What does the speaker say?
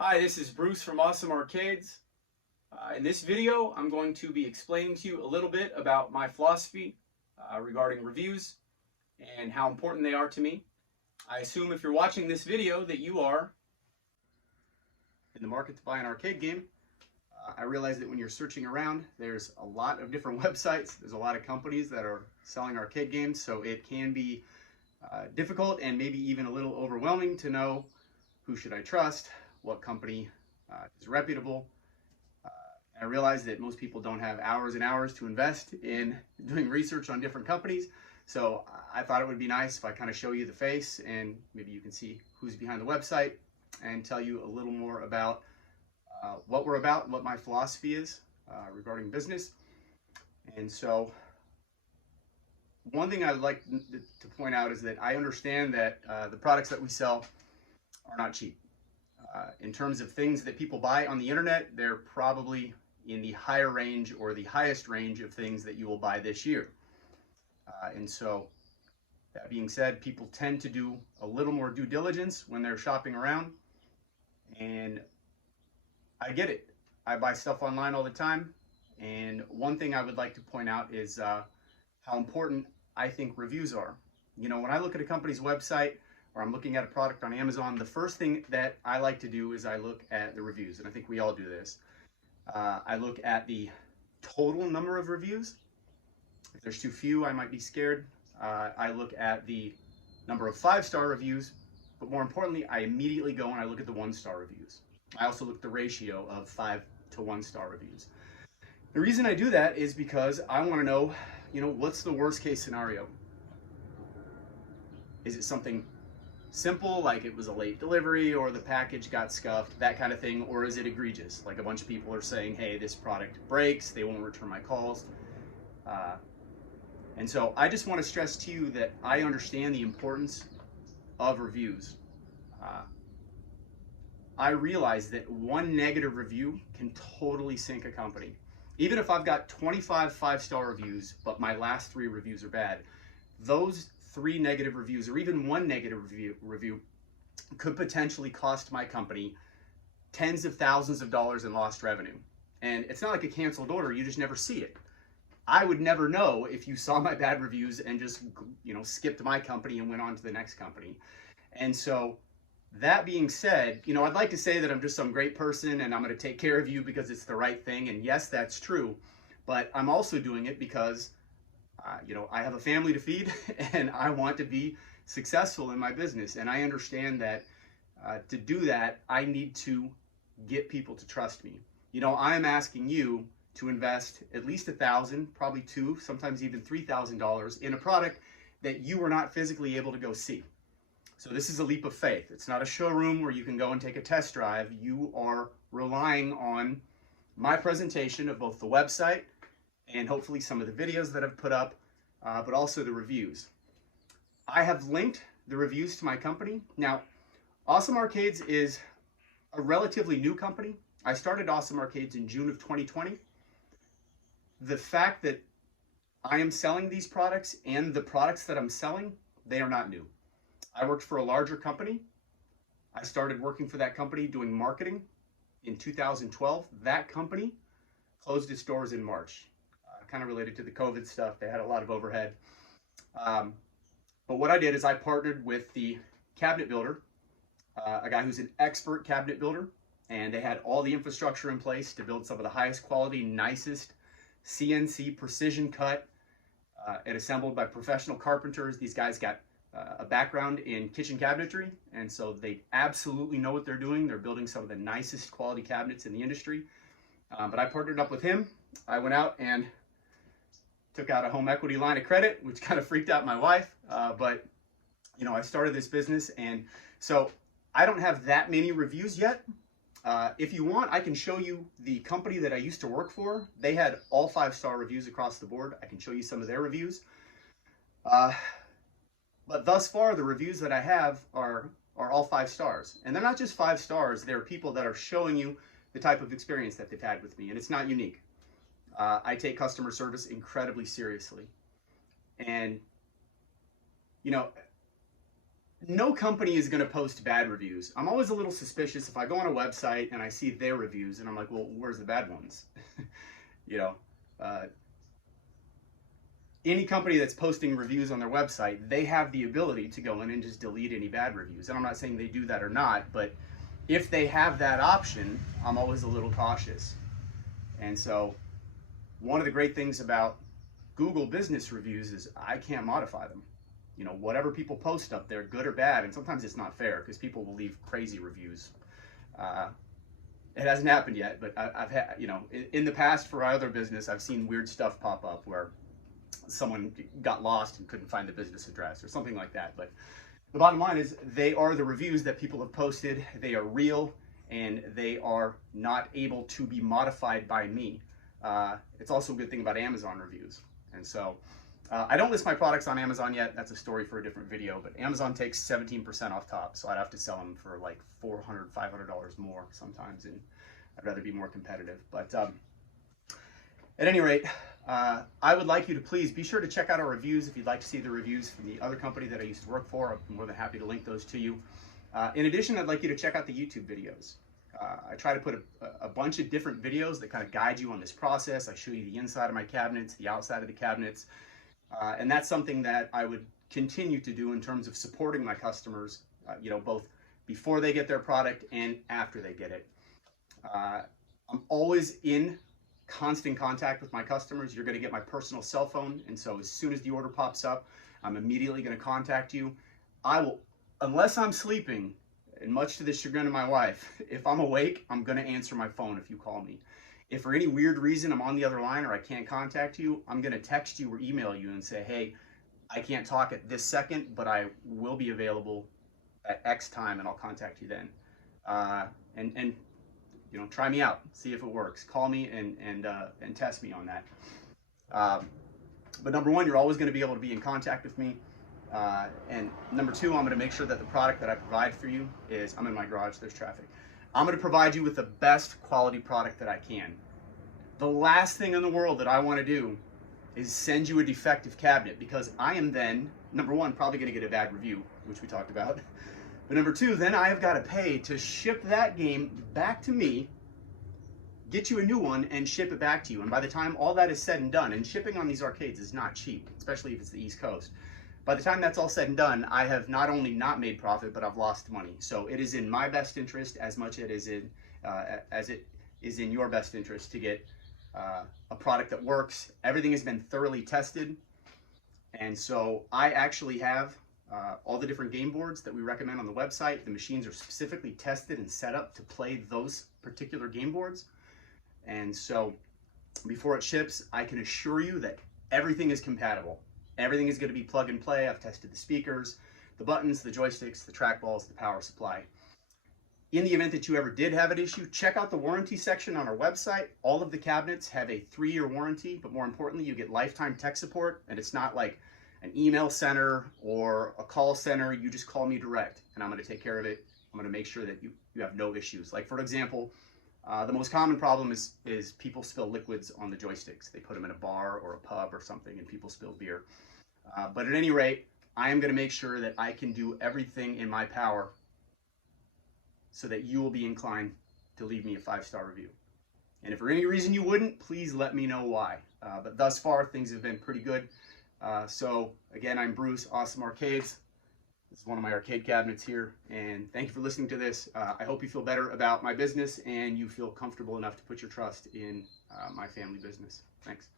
Hi, this is Bruce from Awesome Arcades. In this video, I'm going to be explaining to you a little bit about my philosophy regarding reviews and how important they are to me. I assume if you're watching this video that you are in the market to buy an arcade game. I realize that when you're searching around, there's a lot of different websites. There's a lot of companies that are selling arcade games, so it can be difficult and maybe even a little overwhelming to know who should I trust, what company is reputable. I realize that most people don't have hours and hours to invest in doing research on different companies. So I thought it would be nice if I kind of show you the face and maybe you can see who's behind the website and tell you a little more about what we're about, what my philosophy is regarding business. And so one thing I'd like to point out is that I understand that the products that we sell are not cheap. In terms of things that people buy on the internet, they're probably in the higher range or the highest range of things that you will buy this year. And so that being said, people tend to do a little more due diligence when they're shopping around. And I get it. I buy stuff online all the time. And one thing I would like to point out is how important I think reviews are. You know, when I look at a company's website or I'm looking at a product on Amazon, the first thing that I like to do is I look at the reviews. And I think we all do this. I look at the total number of reviews. If there's too few, I might be scared. I look at the number of 5-star reviews, but more importantly, I immediately go and I look at the 1-star reviews. I also look at the ratio of 5 to 1-star reviews. The reason I do that is because I want to know, what's the worst case scenario? Is it something simple, like it was a late delivery or the package got scuffed, that kind of thing, or is it egregious, like a bunch of people are saying, hey, this product breaks, they won't return my calls? And so I just want to stress to you that I understand the importance of reviews. I realize that one negative review can totally sink a company. Even if I've got 25 5-star reviews, but my last 3 reviews are bad, those 3 negative reviews or even 1 negative review could potentially cost my company tens of thousands of dollars in lost revenue. And it's not like a canceled order, you just never see it. I would never know if you saw my bad reviews and just, skipped my company and went on to the next company. And so that being said, I'd like to say that I'm just some great person and I'm going to take care of you because it's the right thing. And yes, that's true. But I'm also doing it because I have a family to feed and I want to be successful in my business. And I understand that to do that, I need to get people to trust me. I'm asking you to invest at least $1,000, probably $2,000, sometimes even $3,000 in a product that you were not physically able to go see. So this is a leap of faith. It's not a showroom where you can go and take a test drive. You are relying on my presentation of both the website and hopefully some of the videos that I've put up, but also the reviews. I have linked the reviews to my company. Now, Awesome Arcades is a relatively new company. I started Awesome Arcades in June of 2020. The fact that I am selling these products and the products that I'm selling, they are not new. I worked for a larger company. I started working for that company doing marketing in 2012. That company closed its doors in March. Kind of related to the COVID stuff. They had a lot of overhead. But what I did is I partnered with the cabinet builder, a guy who's an expert cabinet builder, and they had all the infrastructure in place to build some of the highest quality, nicest CNC precision cut and assembled by professional carpenters. These guys got a background in kitchen cabinetry, and so they absolutely know what they're doing. They're building some of the nicest quality cabinets in the industry. But I partnered up with him. I went out and took out a home equity line of credit, which kind of freaked out my wife. But I started this business, and so I don't have that many reviews yet. If you want, I can show you the company that I used to work for. They had all 5-star reviews across the board. I can show you some of their reviews. But thus far, the reviews that I have are all 5 stars. And they're not just 5 stars. They're people that are showing you the type of experience that they've had with me. And it's not unique. I take customer service incredibly seriously. And, no company is going to post bad reviews. I'm always a little suspicious if I go on a website and I see their reviews and I'm like, well, where's the bad ones? you know, uh, any company that's posting reviews on their website, they have the ability to go in and just delete any bad reviews. And I'm not saying they do that or not, but if they have that option, I'm always a little cautious. And so one of the great things about Google business reviews is I can't modify them. You know, whatever people post up there, good or bad, and sometimes it's not fair because people will leave crazy reviews. It hasn't happened yet, but I've had, you know, in the past for our other business, I've seen weird stuff pop up where someone got lost and couldn't find the business address or something like that. But the bottom line is they are the reviews that people have posted. They are real and they are not able to be modified by me. It's also a good thing about Amazon reviews. And so I don't list my products on Amazon yet. That's a story for a different video, but Amazon takes 17% off top. So I'd have to sell them for like $400, $500 more sometimes. And I'd rather be more competitive. But at any rate, I would like you to please be sure to check out our reviews if you'd like to see the reviews from the other company that I used to work for. I'm more than happy to link those to you. In addition, I'd like you to check out the YouTube videos. I try to put a bunch of different videos that kind of guide you on this process. I show you the inside of my cabinets, the outside of the cabinets, and that's something that I would continue to do in terms of supporting my customers, you know, both before they get their product and after they get it. I'm always in constant contact with my customers. You're going to get my personal cell phone, and so as soon as the order pops up, I'm immediately going to contact you. I will, unless I'm sleeping, and much to the chagrin of my wife, if I'm awake, I'm going to answer my phone if you call me. If for any weird reason I'm on the other line or I can't contact you, I'm going to text you or email you and say, hey, I can't talk at this second, but I will be available at X time and I'll contact you then. And you know, try me out, see if it works. Call me and test me on that. But number one, you're always going to be able to be in contact with me. And number two, I'm going to make sure that the product that I provide for you is, I'm in my garage, there's traffic. I'm going to provide you with the best quality product that I can. The last thing in the world that I want to do is send you a defective cabinet, because I am then, number one, probably going to get a bad review, which we talked about. But number two, then I have got to pay to ship that game back to me, get you a new one, and ship it back to you. And by the time all that is said and done, and shipping on these arcades is not cheap, especially if it's the East Coast. By the time that's all said and done, I have not only not made profit, but I've lost money. So it is in my best interest as much as it is in your best interest to get a product that works. Everything has been thoroughly tested. And so I actually have all the different game boards that we recommend on the website. The machines are specifically tested and set up to play those particular game boards. And so before it ships, I can assure you that everything is compatible. Everything is going to be plug and play. I've tested the speakers, the buttons, the joysticks, the trackballs, the power supply. In the event that you ever did have an issue, check out the warranty section on our website. All of the cabinets have a 3-year warranty, but more importantly, you get lifetime tech support, and it's not like an email center or a call center. You just call me direct, and I'm going to take care of it. I'm going to make sure that you have no issues. Like, for example, the most common problem is people spill liquids on the joysticks. They put them in a bar or a pub or something, and people spill beer. But at any rate, I am going to make sure that I can do everything in my power so that you will be inclined to leave me a 5-star review. And if for any reason you wouldn't, please let me know why. But thus far, things have been pretty good. So again, I'm Bruce, Awesome Arcades. This is one of my arcade cabinets here. And thank you for listening to this. I hope you feel better about my business and you feel comfortable enough to put your trust in my family business. Thanks.